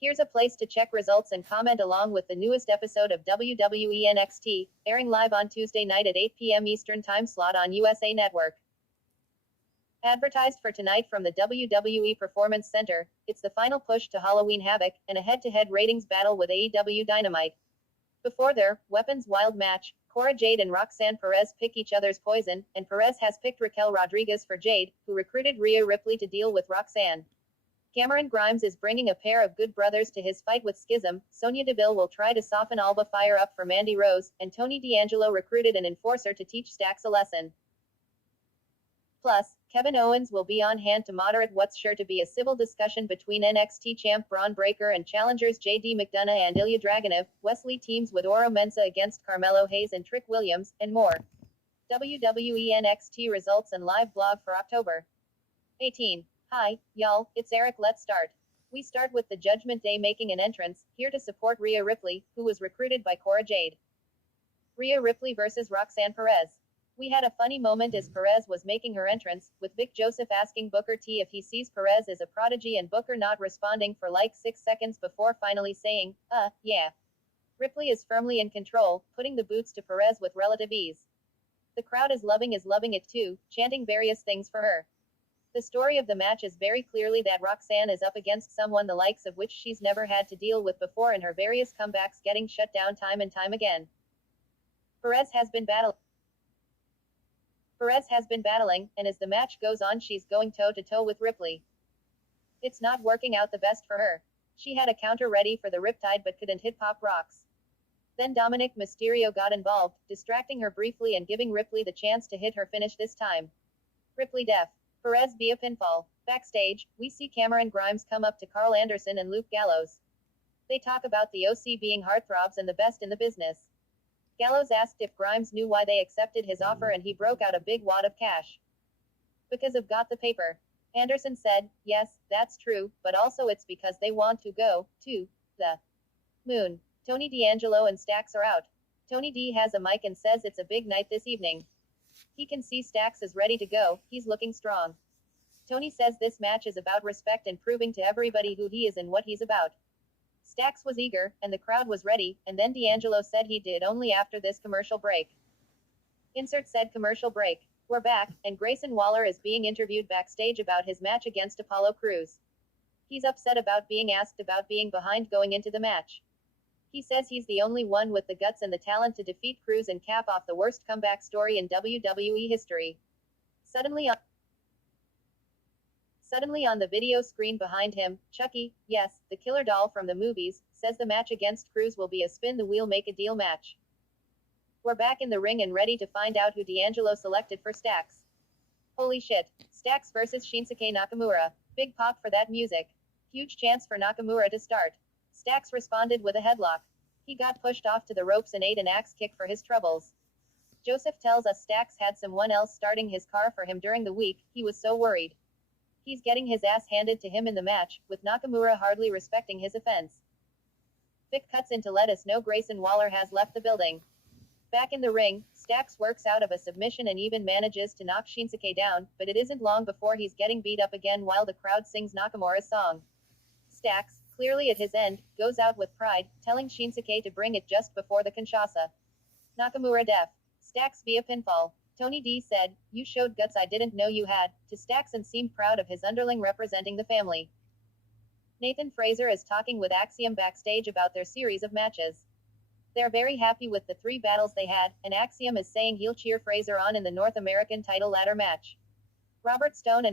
Here's a place to check results and comment along with the newest episode of WWE NXT, airing live on Tuesday night at 8 p.m. Eastern Time slot on USA Network. Advertised for tonight from the WWE Performance Center, it's the final push to Halloween Havoc, and a head-to-head ratings battle with AEW Dynamite. Before their Weapons Wild match, Cora Jade and Roxanne Perez pick each other's poison, and Perez has picked Raquel Rodriguez for Jade, who recruited Rhea Ripley to deal with Roxanne. Cameron Grimes is bringing a pair of good brothers to his fight with Schism, Sonya Deville will try to soften Alba Fire up for Mandy Rose, and Tony D'Angelo recruited an enforcer to teach Stax a lesson. Plus, Kevin Owens will be on hand to moderate what's sure to be a civil discussion between NXT champ Braun Breaker and challengers JD McDonough and Ilya Dragunov. Wesley teams with Oro Mensah against Carmelo Hayes and Trick Williams, and more. WWE NXT results and live blog for October 18. Hi, y'all, it's Eric. Let's start. We start with the Judgment Day making an entrance, here to support Rhea Ripley, who was recruited by Cora Jade. Rhea Ripley versus Roxanne Perez. We had a funny moment as Perez was making her entrance, with Vic Joseph asking Booker T if he sees Perez as a prodigy and Booker not responding for like 6 seconds before finally saying, yeah. Ripley is firmly in control, putting the boots to Perez with relative ease. The crowd is loving it too, chanting various things for her. The story of the match is very clearly that Roxanne is up against someone the likes of which she's never had to deal with before in her various comebacks, getting shut down time and time again. Perez has been battling, and as the match goes on she's going toe-to-toe with Ripley. It's not working out the best for her. She had a counter ready for the Riptide but couldn't hit Pop Rocks. Then Dominic Mysterio got involved, distracting her briefly and giving Ripley the chance to hit her finish this time. Ripley def. Perez via pinfall. Backstage, we see Cameron Grimes come up to Carl Anderson and Luke Gallows. They talk about the OC being heartthrobs and the best in the business. Gallows asked if Grimes knew why they accepted his offer and he broke out a big wad of cash. Because of got the paper. Anderson said, yes, that's true, but also it's because they want to go to the moon. Tony D'Angelo and Stax are out. Tony D has a mic and says it's a big night this evening. He can see Stax is ready to go, he's looking strong. Tony says this match is about respect and proving to everybody who he is and what he's about. Stax was eager, and the crowd was ready, and then D'Angelo said he did only after this commercial break. Insert said commercial break. We're back, and Grayson Waller is being interviewed backstage about his match against Apollo Crews. He's upset about being asked about being behind going into the match. He says he's the only one with the guts and the talent to defeat Crews and cap off the worst comeback story in WWE history. Suddenly on the video screen behind him, Chucky, yes, the killer doll from the movies, says the match against Crews will be a spin the wheel make a deal match. We're back in the ring and ready to find out who D'Angelo selected for Stax. Holy shit. Stax versus Shinsuke Nakamura. Big pop for that music. Huge chance for Nakamura to start. Stax responded with a headlock. He got pushed off to the ropes and ate an axe kick for his troubles. Joseph tells us Stax had someone else starting his car for him during the week, he was so worried. He's getting his ass handed to him in the match, with Nakamura hardly respecting his offense. Vic cuts in to let us know Grayson Waller has left the building. Back in the ring, Stax works out of a submission and even manages to knock Shinsuke down, but it isn't long before he's getting beat up again while the crowd sings Nakamura's song. Stax, clearly at his end, goes out with pride, telling Shinsuke to bring it just before the Kinshasa. Nakamura def. Stax via pinfall. Tony D said, you showed guts I didn't know you had, to Stax and seemed proud of his underling representing the family. Nathan Frazer is talking with Axiom backstage about their series of matches. They're very happy with the 3 battles they had, and Axiom is saying he'll cheer Frazer on in the North American title ladder match. Robert Stone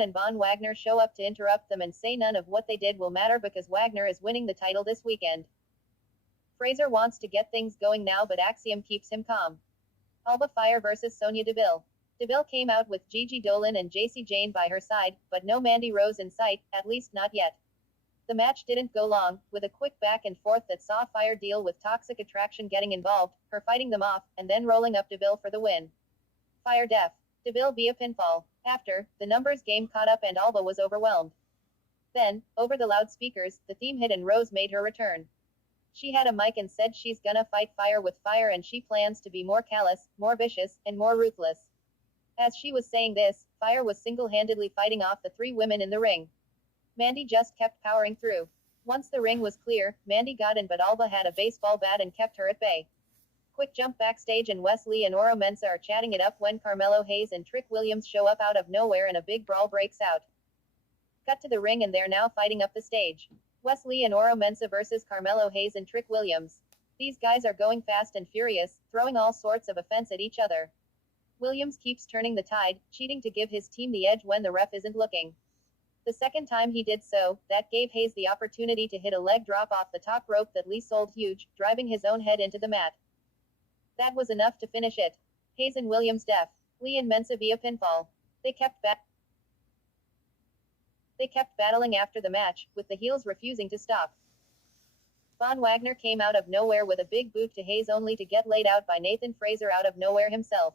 and Von Wagner show up to interrupt them and say none of what they did will matter because Wagner is winning the title this weekend. Frazer wants to get things going now but Axiom keeps him calm. Alba Fire versus Sonya Deville. Deville came out with Gigi Dolan and JC Jane by her side, but no Mandy Rose in sight, at least not yet. The match didn't go long, with a quick back and forth that saw Fire deal with Toxic Attraction getting involved, her fighting them off, and then rolling up Deville for the win. Fire def. Deville via pinfall. After, the numbers game caught up and Alba was overwhelmed. Then, over the loudspeakers, the theme hit and Rose made her return. She had a mic and said she's gonna fight fire with fire and she plans to be more callous, more vicious, and more ruthless. As she was saying this, Fire was single-handedly fighting off the 3 women in the ring. Mandy just kept powering through. Once the ring was clear, Mandy got in, but Alba had a baseball bat and kept her at bay. Quick jump backstage, and Wesley and Oro Mensah are chatting it up when Carmelo Hayes and Trick Williams show up out of nowhere and a big brawl breaks out. Cut to the ring and they're now fighting up the stage. Wesley and Oro Mensah versus Carmelo Hayes and Trick Williams. These guys are going fast and furious, throwing all sorts of offense at each other. Williams keeps turning the tide, cheating to give his team the edge when the ref isn't looking. The second time he did so, that gave Hayes the opportunity to hit a leg drop off the top rope that Lee sold huge, driving his own head into the mat. That was enough to finish it. Hayes and Williams def. Lee and Mensah via pinfall. They kept battling after the match, with the heels refusing to stop. Von Wagner came out of nowhere with a big boot to Hayes, only to get laid out by Nathan Frazer out of nowhere himself.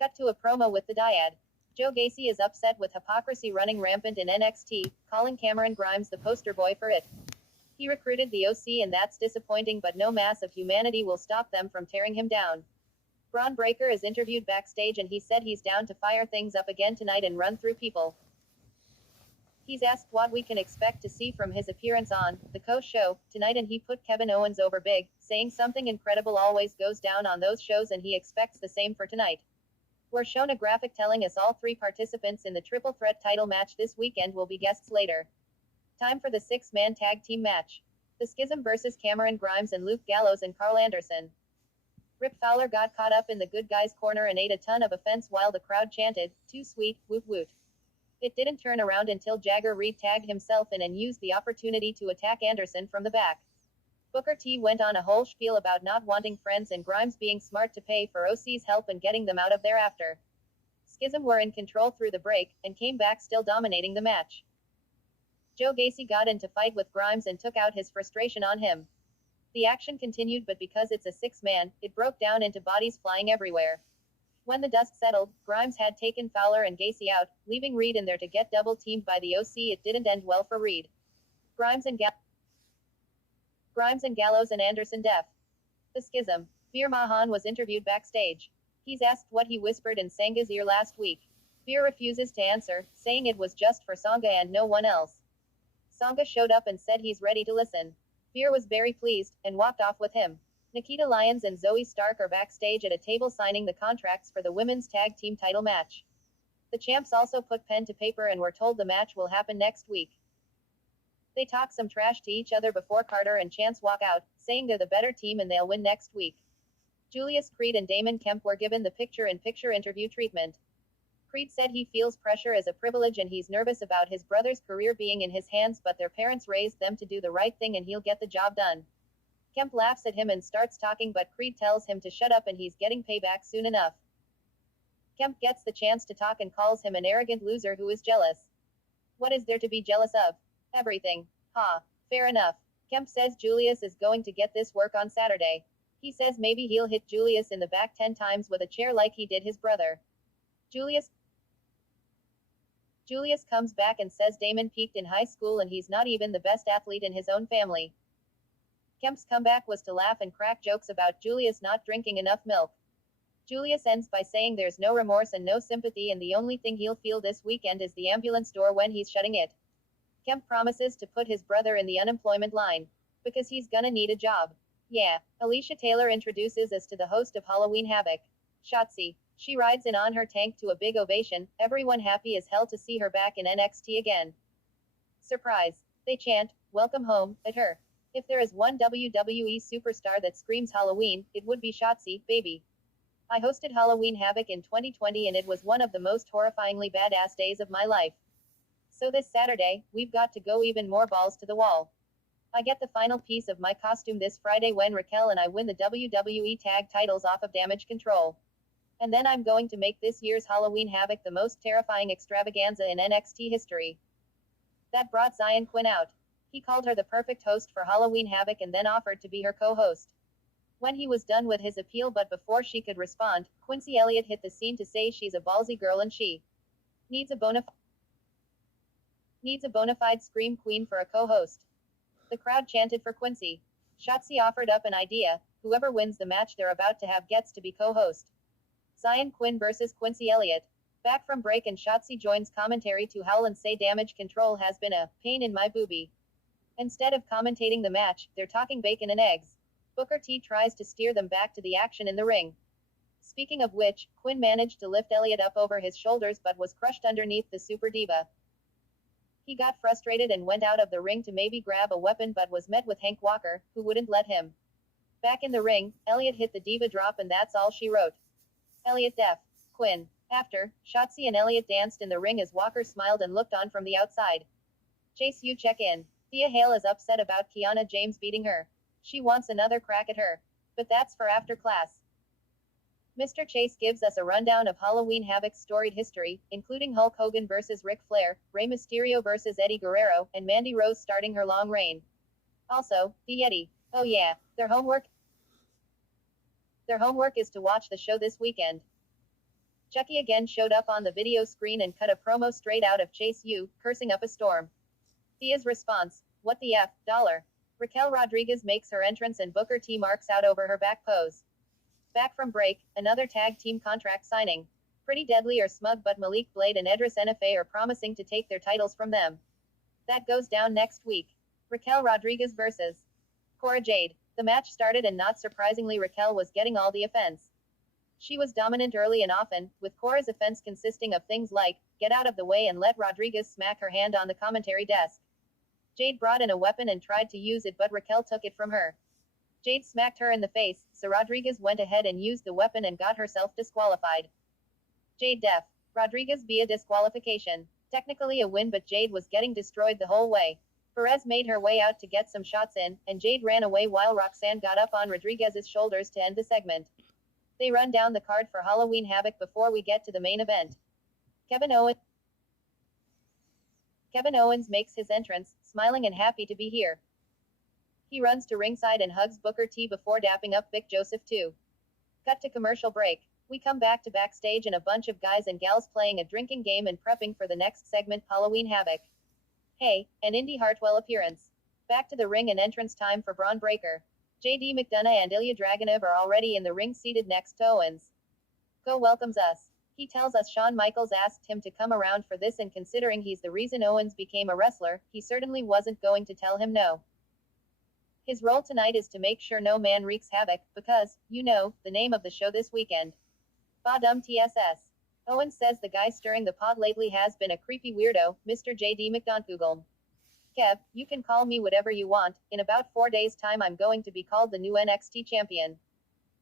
Cut to a promo with the dyad. Joe Gacy is upset with hypocrisy running rampant in NXT, calling Cameron Grimes the poster boy for it. He recruited the OC and that's disappointing, but no mass of humanity will stop them from tearing him down. Braun Breaker is interviewed backstage and he said he's down to fire things up again tonight and run through people. He's asked what we can expect to see from his appearance on the Co show tonight, and he put Kevin Owens over big, saying something incredible always goes down on those shows and he expects the same for tonight. We're shown a graphic telling us all three participants in the triple threat title match this weekend will be guests later. Time for the six-man tag team match. The Schism versus Cameron Grimes and Luke Gallows and Carl Anderson. Rip Fowler got caught up in the good guys' corner and ate a ton of offense while the crowd chanted, "Too sweet, woot woot." It didn't turn around until Jagger Reed tagged himself in and used the opportunity to attack Anderson from the back. Booker T went on a whole spiel about not wanting friends and Grimes being smart to pay for OC's help and getting them out of there after. Schism were in control through the break, and came back still dominating the match. Joe Gacy got into fight with Grimes and took out his frustration on him. The action continued, but because it's a six-man, it broke down into bodies flying everywhere. When the dust settled, Grimes had taken Fowler and Gacy out, leaving Reed in there to get double-teamed by the OC. It didn't end well for Reed. Grimes and Gallows and Anderson def. The Schism. Veer Mahan was interviewed backstage. He's asked what he whispered in Sanga's ear last week. Veer refuses to answer, saying it was just for Sangha and no one else. Sangha showed up and said he's ready to listen. Veer was very pleased, and walked off with him. Nikita Lyons and Zoe Stark are backstage at a table signing the contracts for the women's tag team title match. The champs also put pen to paper and were told the match will happen next week. They talk some trash to each other before Carter and Chance walk out, saying they're the better team and they'll win next week. Julius Creed and Damon Kemp were given the picture-in-picture interview treatment. Creed said he feels pressure as a privilege and he's nervous about his brother's career being in his hands, but their parents raised them to do the right thing and he'll get the job done. Kemp laughs at him and starts talking, but Creed tells him to shut up and he's getting payback soon enough. Kemp gets the chance to talk and calls him an arrogant loser who is jealous. What is there to be jealous of? Everything. Ha. Fair enough. Kemp says Julius is going to get this work on Saturday. He says maybe he'll hit Julius in the back 10 times with a chair like he did his brother. Julius comes back and says Damon peaked in high school and he's not even the best athlete in his own family. Kemp's comeback was to laugh and crack jokes about Julius not drinking enough milk. Julius ends by saying there's no remorse and no sympathy and the only thing he'll feel this weekend is the ambulance door when he's shutting it. Kemp promises to put his brother in the unemployment line. Because he's gonna need a job. Yeah. Alicia Taylor introduces us to the host of Halloween Havoc. Shotzi. She rides in on her tank to a big ovation, everyone happy as hell to see her back in NXT again. Surprise. They chant, "Welcome home," at her. If there is one WWE superstar that screams Halloween, it would be Shotzi, baby. I hosted Halloween Havoc in 2020 and it was one of the most horrifyingly badass days of my life. So this Saturday, we've got to go even more balls to the wall. I get the final piece of my costume this Friday when Raquel and I win the WWE tag titles off of Damage Control. And then I'm going to make this year's Halloween Havoc the most terrifying extravaganza in NXT history. That brought Zion Quinn out. He called her the perfect host for Halloween Havoc and then offered to be her co-host. When he was done with his appeal, but before she could respond, Quincy Elliott hit the scene to say she's a ballsy girl and she needs a bona fide scream queen for a co-host. The crowd chanted for Quincy. Shotzi offered up an idea: whoever wins the match they're about to have gets to be co-host. Zion Quinn versus Quincy Elliott. Back from break and Shotzi joins commentary to howl and say damage control has been a pain in my boobie. Instead of commentating the match, they're talking bacon and eggs. Booker T tries to steer them back to the action in the ring. Speaking of which, Quinn managed to lift Elliot up over his shoulders but was crushed underneath the Super Diva. He got frustrated and went out of the ring to maybe grab a weapon but was met with Hank Walker, who wouldn't let him. Back in the ring, Elliot hit the Diva drop and that's all she wrote. Elliot def. Quinn. After, Shotzi and Elliot danced in the ring as Walker smiled and looked on from the outside. Chase U check in. Thea Hale is upset about Kiana James beating her. She wants another crack at her. But that's for after class. Mr. Chase gives us a rundown of Halloween Havoc's storied history, including Hulk Hogan vs. Ric Flair, Rey Mysterio vs. Eddie Guerrero, and Mandy Rose starting her long reign. Also, the Yeti. Oh yeah, their homework is to watch the show this weekend. Chucky again showed up on the video screen and cut a promo straight out of Chase U, cursing up a storm. Thea's response, what the F, dollar. Raquel Rodriguez makes her entrance and Booker T marks out over her back pose. Back from break, another tag team contract signing. Pretty Deadly are smug but Malik Blade and Edris NFA are promising to take their titles from them. That goes down next week. Raquel Rodriguez vs. Cora Jade. The match started and not surprisingly Raquel was getting all the offense. She was dominant early and often, with Cora's offense consisting of things like, get out of the way and let Rodriguez smack her hand on the commentary desk. Jade brought in a weapon and tried to use it but Raquel took it from her. Jade smacked her in the face, so Rodriguez went ahead and used the weapon and got herself disqualified. Jade def. Rodriguez via disqualification. Technically a win but Jade was getting destroyed the whole way. Perez made her way out to get some shots in, and Jade ran away while Roxanne got up on Rodriguez's shoulders to end the segment. They run down the card for Halloween Havoc before we get to the main event. Kevin Owens makes his entrance, smiling and happy to be here. He runs to ringside and hugs Booker T before dapping up Vic Joseph too. Cut to commercial break. We come back to backstage and a bunch of guys and gals playing a drinking game and prepping for the next segment, Halloween Havoc. Hey, an Indy Hartwell appearance. Back to the ring and entrance time for Braun Breaker. JD McDonough and Ilya Dragunov are already in the ring seated next to Owens. Go welcomes us. He tells us Shawn Michaels asked him to come around for this and considering he's the reason Owens became a wrestler, he certainly wasn't going to tell him no. His role tonight is to make sure no man wreaks havoc, because, you know, the name of the show this weekend. Ba-dum TSS. Owens says the guy stirring the pot lately has been a creepy weirdo, Mr. JD McDonough. Kev, you can call me whatever you want, in about 4 days' time I'm going to be called the new NXT champion.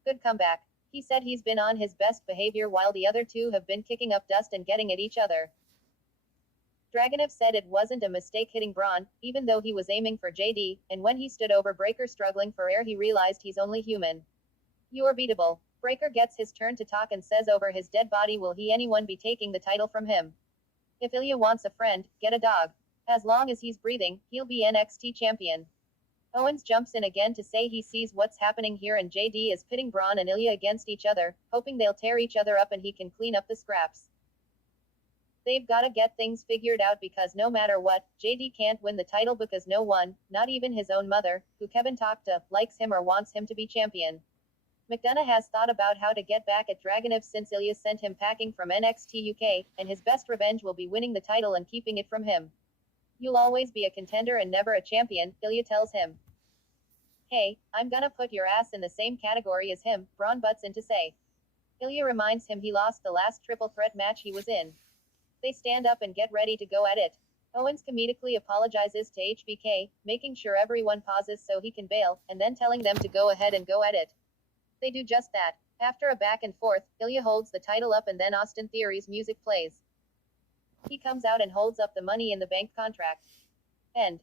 Good comeback. He said he's been on his best behavior while the other two have been kicking up dust and getting at each other. Dragunov said it wasn't a mistake hitting Braun, even though he was aiming for JD, and when he stood over Breaker struggling for air he realized he's only human. You're beatable. Breaker gets his turn to talk and says over his dead body will anyone be taking the title from him. If Ilya wants a friend, get a dog. As long as he's breathing, he'll be NXT champion. Owens jumps in again to say he sees what's happening here and JD is pitting Braun and Ilya against each other, hoping they'll tear each other up and he can clean up the scraps. They've gotta get things figured out because no matter what, JD can't win the title because no one, not even his own mother, who Kevin talked to, likes him or wants him to be champion. McDonough has thought about how to get back at Dragunov since Ilya sent him packing from NXT UK, and his best revenge will be winning the title and keeping it from him. You'll always be a contender and never a champion, Ilya tells him. Hey, I'm gonna put your ass in the same category as him, Braun butts in to say. Ilya reminds him he lost the last triple threat match he was in. They stand up and get ready to go at it. Owens comedically apologizes to HBK, making sure everyone pauses so he can bail, and then telling them to go ahead and go at it. They do just that. After a back and forth, Ilya holds the title up and then Austin Theory's music plays. He comes out and holds up the Money in the Bank contract. End.